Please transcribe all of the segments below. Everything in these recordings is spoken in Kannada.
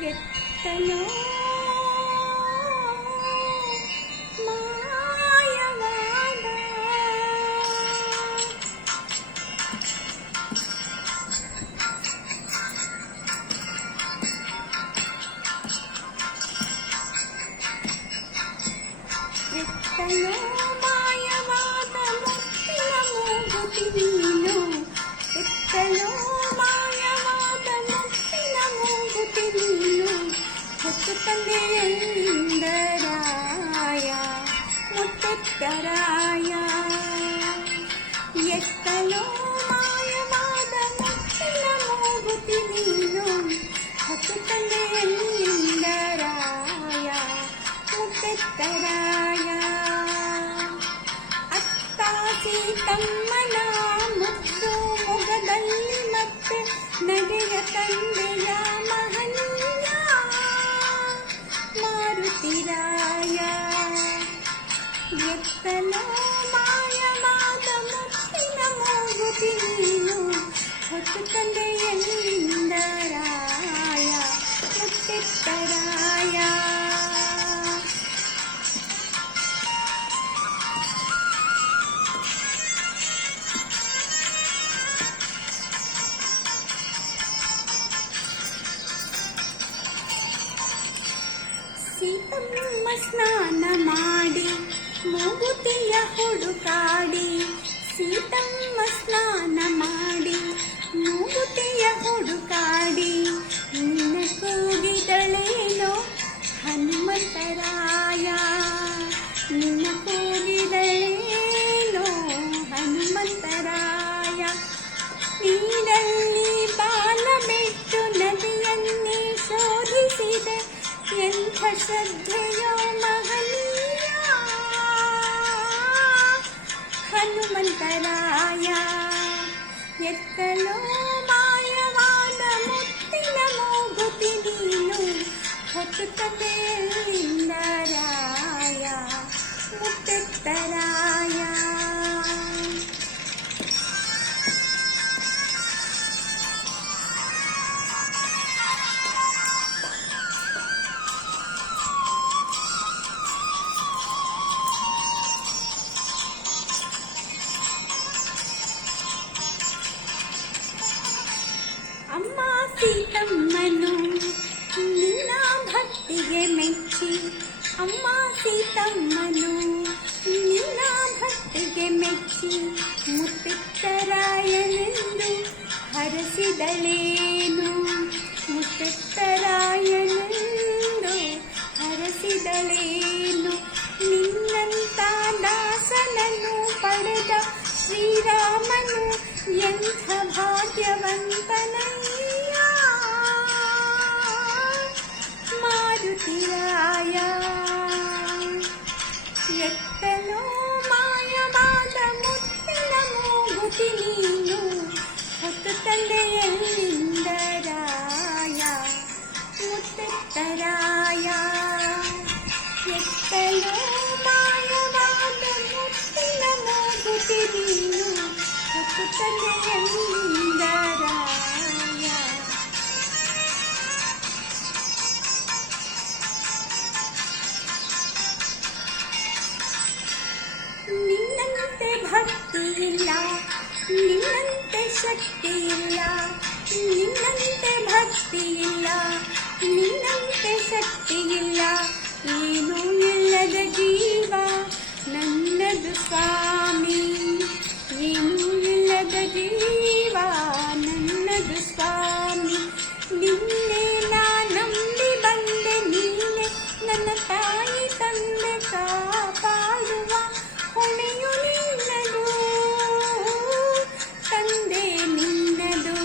ಎತ್ತಲೋ ಮಾಯವಾದ ಎತ್ತಲೋ ಮಾಯವಾದ ಮುತ್ತಿನ ಮೂಗುತಿ ನೀನು ಎತ್ತಲೋ ಮಾಯವಾದ ಮುತ್ತಿನ ಮೂಗುತಿ ನೀನು ಹೊತ್ತು ತಂದೆಯಿಂದ ರಾಯ ಮುತ್ತೆತ್ತರಾಯ ಎತ್ತಲೋ ಮಾಯವಾದ ಮುತ್ತಿನ ಮೂಗುತಿ ನೀನು ಹೊತ್ತು ತಂದೆಯಿಂದ ರಾಯ ಮುತ್ತೆತ್ತರಾಯ ಅತ್ತ ಸೀತಮ್ಮನ ಮುದ್ದು ಮೊಗದಲ್ಲಿ ಮತ್ತೆ ನಗೆಯ ತಂದೆಯ ಮಹನೀಯ ಮಾರುತಿರಾಯ ಎತ್ತಲೋ ಮಾಯವಾದ ಮುತ್ತಿನ ಮೂಗುತಿ ನೀನು ಹೊತ್ತು ತಂದೆಯಲ್ಲಿಂದ ರಾಯ ಮುತ್ತೆತ್ತರಾಯ ಸೀತಮ್ಮ ಸ್ನಾನ ಮಾಡಿ ಮೂಗುತಿಯ ಹುಡುಕಾಡಿ ಸೀತಮ್ಮ ಸ್ನಾನ ಮಾಡಿ ಮೂಗುತಿಯ ಹುಡುಕಾಡಿ ನಿನ್ನ ಕೂಗಿದಳೇನೋ ಹನುಮಂತರಾಯ ನಿನ್ನ ಕೂಗಿದಳೇನೋ ಹನುಮಂತರಾಯ ನೀರಲ್ಲಿ ಬಾಲ ಬಿಟ್ಟು ನದಿಯನ್ನೇ ಶೋಧಿಸಿದೆ ಎಂಥ ಶ್ರದ್ಧೆಯೋ ಮಹನೀಯ ಹನುಮಂತರಾಯ ಎತ್ತಲೋ ಮಾಯವಾದ ಮುತ್ತಿನ ಮೂಗುತಿ ನೀನು ಹೊತ್ತು ತಂದೆಯಿಂದ ರಾಯ ಮುತ್ತೆತ್ತರಾಯ ಅಮ್ಮ ಸೀತಮ್ಮನು ನಿನ್ನ ಭಕ್ತಿಗೆ ಮೆಚ್ಚಿ ಅಮ್ಮ ಸೀತಮ್ಮನು ನಿನ್ನ ಭಕ್ತಿಗೆ ಮೆಚ್ಚಿ ಮುತ್ತೆತ್ತರಾಯನೆಂದು ಹರಸಿದಳೇನು ಮುತ್ತೆತ್ತರಾಯನೆಂದು ಹರಸಿದಳೇನು ನಿನ್ನಂತ ದಾಸನನ್ನು ಪಡೆದ ಶ್ರೀರಾಮನು ಎಂಥ ಭಾಗ್ಯವಂತನಯ್ಯ ಮಾರುತಿರಾಯ ಎತ್ತಲೋ ಮಾಯವಾದ ಮುತ್ತಿನ ಮೂಗುತಿ ನೀನು ಹೊತ್ತು ತಂದೆಯಲ್ಲಿಂದ ರಾಯ ಮುತ್ತೆತ್ತರಾಯ ಎತ್ತಲೋ ಮಾಯವಾದ ಮುತ್ತಿನ ಮೂಗುತಿ ನೀನು ಹೊತ್ತು ತಂದೆಯಲ್ಲಿಂದ ರಾಯ ನಿನ್ನಂತೆ ಭಕ್ತಿ ಇಲ್ಲ ನಿನ್ನಂತೆ ಶಕ್ತಿ ಇಲ್ಲ ನಿನ್ನಂತೆ ಭಕ್ತಿ ಇಲ್ಲ ನಿನ್ನಂತೆ ಶಕ್ತಿ ಇಲ್ಲ ಏನೂ ಇಲ್ಲದ ಜೀವ ನನ್ನದು ಸ್ವಾಮಿ ಏನೂ ಇಲ್ಲದ ಜೀವ ನನ್ನದು ಸ್ವಾಮಿ ನಿನ್ನೆ ನಾ ನಂಬಿ ಬಂದೆ ನೀನೆ ನನ್ನ ತಾಯಿ ತಂದೆ ಕಾಪಾಡುವ ಹೊಣೆಯು ನಿನ್ನದು ತಂದೆ ನಿನ್ನದು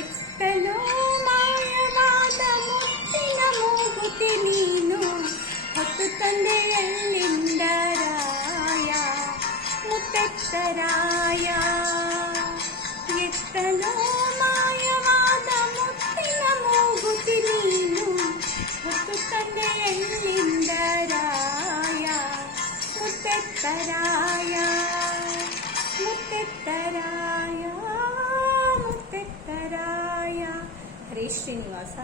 ಎತ್ತಲೋ ಮಾಯವಾದ ಮುತ್ತಿನ ಮೂಗುತಿ ನೀನು ಹೊತ್ತು ತಂದೆಯಲ್ಲಿಂದ ರಾಯ ಮುತ್ತೆತ್ತರಾಯ ಎತ್ತಲೋ ಮಾಯವಾದ ಮುತ್ತಿನ ಮೂಗುತಿ ನೀನು ಹೊತ್ತು ತಂದೆಯಲ್ಲಿಂದ ರಾಯ ಮುತ್ತೆತ್ತರಾಯ ಮುತ್ತೆತ್ತರಾಯ ಮುತ್ತೆತ್ತರಾಯ ಹರೇ ಶ್ರೀನಿವಾಸ.